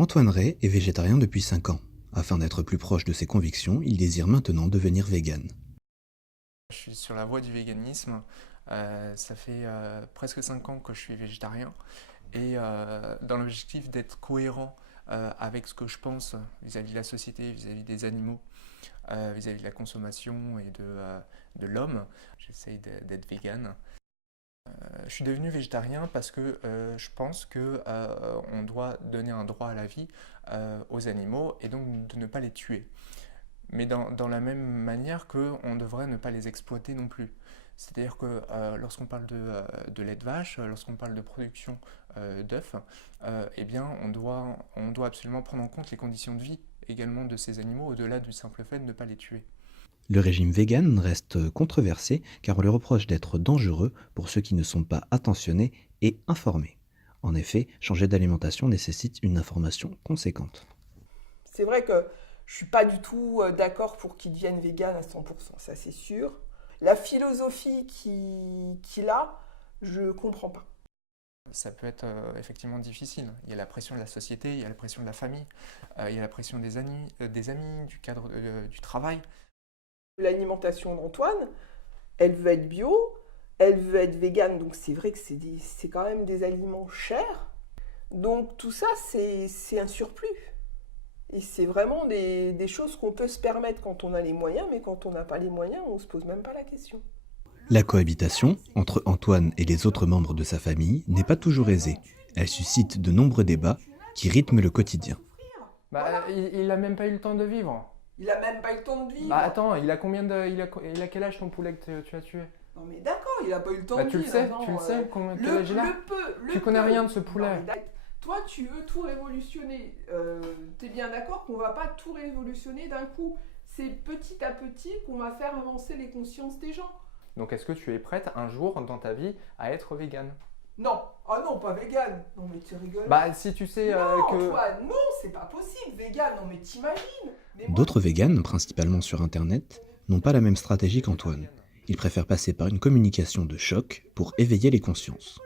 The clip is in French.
Antoine Ray est végétarien depuis 5 ans. Afin d'être plus proche de ses convictions, il désire maintenant devenir vegan. Je suis sur la voie du véganisme. Ça fait presque 5 ans que je suis végétarien. Et dans l'objectif d'être cohérent avec ce que je pense vis-à-vis de la société, vis-à-vis des animaux, vis-à-vis de la consommation et de l'homme, j'essaye d'être vegan. Je suis devenu végétarien parce que je pense que on doit donner un droit à la vie aux animaux et donc de ne pas les tuer. Mais dans la même manière qu'on devrait ne pas les exploiter non plus. C'est-à-dire que lorsqu'on parle de lait de vache, lorsqu'on parle de production d'œufs, eh bien on doit absolument prendre en compte les conditions de vie également de ces animaux, au-delà du simple fait de ne pas les tuer. Le régime vegan reste controversé car on lui reproche d'être dangereux pour ceux qui ne sont pas attentionnés et informés. En effet, changer d'alimentation nécessite une information conséquente. C'est vrai que je suis pas du tout d'accord pour qu'ils deviennent véganes à 100%, ça c'est sûr. La philosophie qu'il a, je comprends pas. Ça peut être effectivement difficile. Il y a la pression de la société, il y a la pression de la famille, il y a la pression des amis, du cadre du travail. L'alimentation d'Antoine, elle veut être bio, elle veut être végane, donc c'est vrai que c'est quand même des aliments chers. Donc tout ça, c'est un surplus. Et c'est vraiment des choses qu'on peut se permettre quand on a les moyens, mais quand on n'a pas les moyens, on ne se pose même pas la question. La cohabitation entre Antoine et les autres membres de sa famille n'est pas toujours aisée. Elle suscite de nombreux débats qui rythment le quotidien. Bah, il a même pas eu le temps de vivre. Il a même pas eu le temps de vivre. Bah attends, il a quel âge ton poulet que tu as tué? Non mais d'accord, il a pas eu le temps Bah de tu le vivre. sais, Non, tu le sais, quel âge il a? Tu le connais peu. rien de ce poulet. Non, mais toi, tu veux tout révolutionner. T'es bien d'accord qu'on va pas tout révolutionner d'un coup. C'est petit à petit qu'on va faire avancer les consciences des gens. Donc est-ce que tu es prête un jour dans ta vie à être végane? Non, ah non, pas vegan. Non mais tu rigoles. Bah si tu sais non, que... Antoine, non, c'est pas possible, vegan. Non mais t'imagines. D'autres véganes, principalement sur Internet, n'ont pas la même stratégie qu'Antoine. Ils préfèrent passer par une communication de choc pour éveiller les consciences.